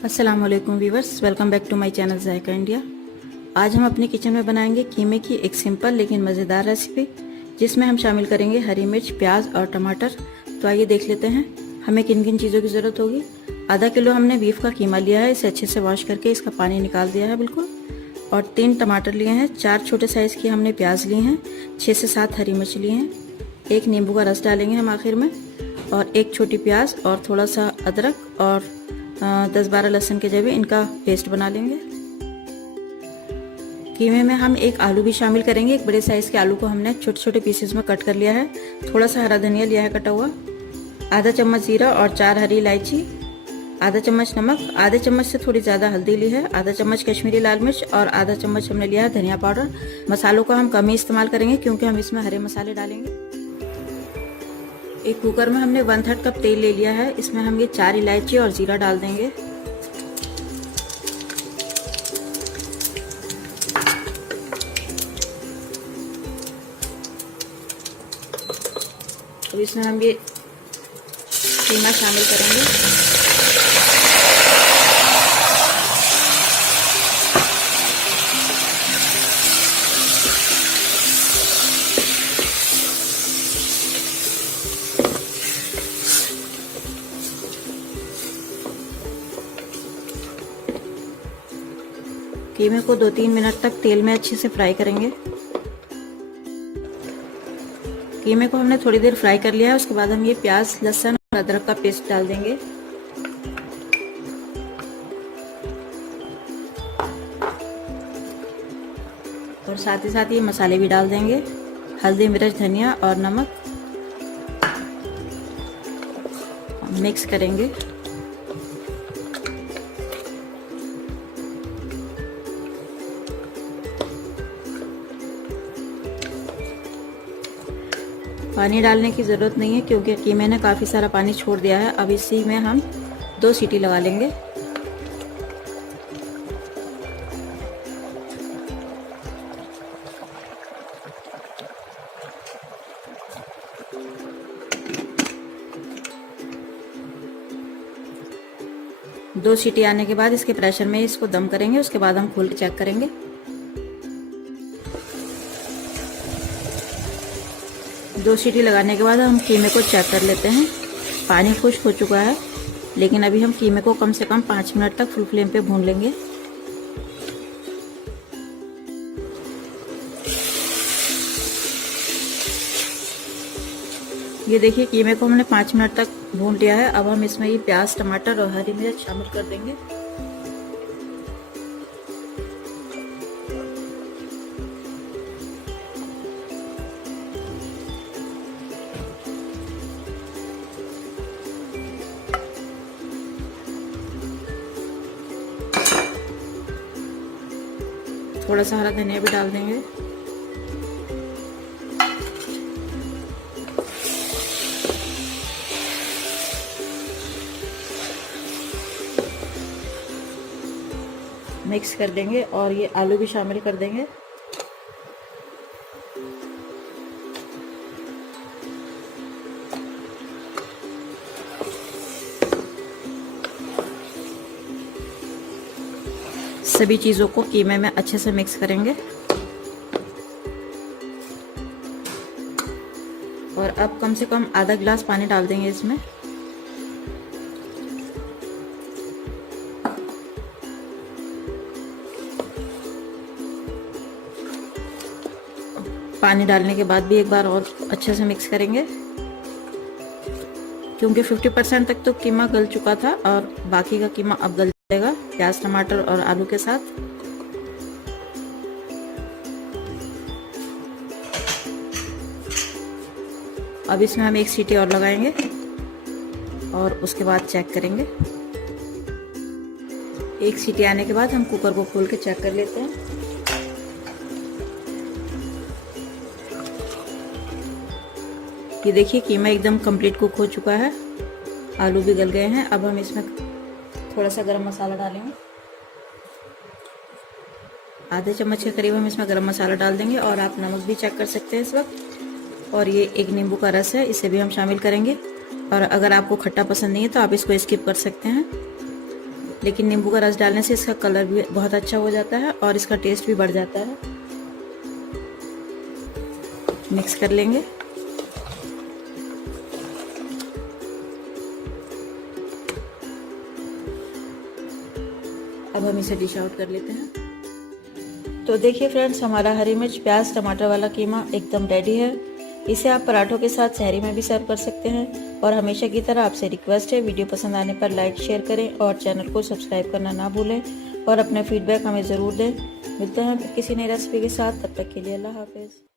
अस्सलाम वालेकुम viewers, welcome back to my channel Zaika India. आज हम अपने किचन में बनाएंगे कीमे की एक सिंपल लेकिन मज़ेदार रेसिपी, जिसमें हम शामिल करेंगे हरी मिर्च, प्याज और टमाटर। तो आइए देख लेते हैं हमें किन किन चीज़ों की ज़रूरत होगी। आधा किलो हमने बीफ का कीमा लिया है, इसे अच्छे से वॉश करके इसका पानी निकाल दिया है बिल्कुल। और 3 टमाटर लिए हैं, 4 छोटे साइज़ की हमने प्याज लिए हैं, 6 से 7 हरी मिर्च लिए हैं, 1 नींबू का रस डालेंगे हम आखिर में, और 1 छोटी प्याज और थोड़ा सा अदरक और 10-12 लहसुन के जवे इनका पेस्ट बना लेंगे। कीमे में हम एक आलू भी शामिल करेंगे। एक बड़े साइज़ के आलू को हमने छोटे छोटे पीसेस में कट कर लिया है। थोड़ा सा हरा धनिया लिया है कटा हुआ, आधा चम्मच जीरा और 4 हरी इलायची, आधा चम्मच नमक, आधे चम्मच से थोड़ी ज़्यादा हल्दी ली है, आधा चम्मच कश्मीरी लाल मिर्च और आधा चम्मच हमने लिया है धनिया पाउडर। मसालों का हम कम ही इस्तेमाल करेंगे क्योंकि हम इसमें हरे मसाले डालेंगे। एक कुकर में हमने 1/3 कप तेल ले लिया है, इसमें हम ये 4 इलायची और जीरा डाल देंगे। अब इसमें हम ये कीमा शामिल करेंगे। कीमे को 2-3 मिनट तक तेल में अच्छे से फ्राई करेंगे। कीमे को हमने थोड़ी देर फ्राई कर लिया है। उसके बाद हम ये प्याज, लहसुन और अदरक का पेस्ट डाल देंगे। और साथ ही साथ ये मसाले भी डाल देंगे, हल्दी, मिर्च, धनिया और नमक। मिक्स करेंगे। पानी डालने की ज़रूरत नहीं है क्योंकि कीमे ने काफ़ी सारा पानी छोड़ दिया है। अब इसी में हम 2 सीटी लगा लेंगे। दो सीटी आने के बाद इसके प्रेशर में इसको दम करेंगे। उसके बाद हम खोल के चेक करेंगे। 2 सीटी लगाने के बाद हम कीमे को चेक कर लेते हैं। पानी खुश्क हो चुका है, लेकिन अभी हम कीमे को कम से कम 5 मिनट तक फुल फ्लेम पे भून लेंगे। ये देखिए, कीमे को हमने 5 मिनट तक भून लिया है। अब हम इसमें ये प्याज, टमाटर और हरी मिर्च शामिल कर देंगे। थोड़ा सा हरा धनिया भी डाल देंगे। मिक्स कर देंगे और ये आलू भी शामिल कर देंगे। सभी चीज़ों को कीमे में अच्छे से मिक्स करेंगे। और अब कम से कम आधा गिलास पानी डाल देंगे इसमें। पानी डालने के बाद भी एक बार और अच्छे से मिक्स करेंगे क्योंकि 50% तक तो कीमा गल चुका था और बाकी का कीमा अब गल जाएगा प्याज, टमाटर और आलू के साथ। अब इसमें हम 1 सीटी और लगाएंगे और उसके बाद चेक करेंगे। 1 सीटी आने के बाद हम कुकर को खोल के चेक कर लेते हैं। ये देखिए, कीमा एकदम कंप्लीट कुक हो चुका है, आलू भी गल गए हैं। अब हम इसमें थोड़ा सा गरम मसाला डालेंगे। आधे चम्मच के करीब हम इसमें गरम मसाला डाल देंगे और आप नमक भी चेक कर सकते हैं इस वक्त। और ये 1 नींबू का रस है, इसे भी हम शामिल करेंगे। और अगर आपको खट्टा पसंद नहीं है तो आप इसको स्किप कर सकते हैं। लेकिन नींबू का रस डालने से इसका कलर भी बहुत अच्छा हो जाता है और इसका टेस्ट भी बढ़ जाता है। मिक्स कर लेंगे। अब हम इसे डिश आउट कर लेते हैं। तो देखिए फ्रेंड्स, हमारा हरी मिर्च प्याज टमाटर वाला कीमा एकदम रेडी है। इसे आप पराठों के साथ सहरी में भी सर्व कर सकते हैं। और हमेशा की तरह आपसे रिक्वेस्ट है, वीडियो पसंद आने पर लाइक शेयर करें और चैनल को सब्सक्राइब करना ना भूलें और अपना फीडबैक हमें ज़रूर दें। मिलते हैं फिर किसी नई रेसिपी के साथ, तब तक के लिए अल्लाह हाफिज़।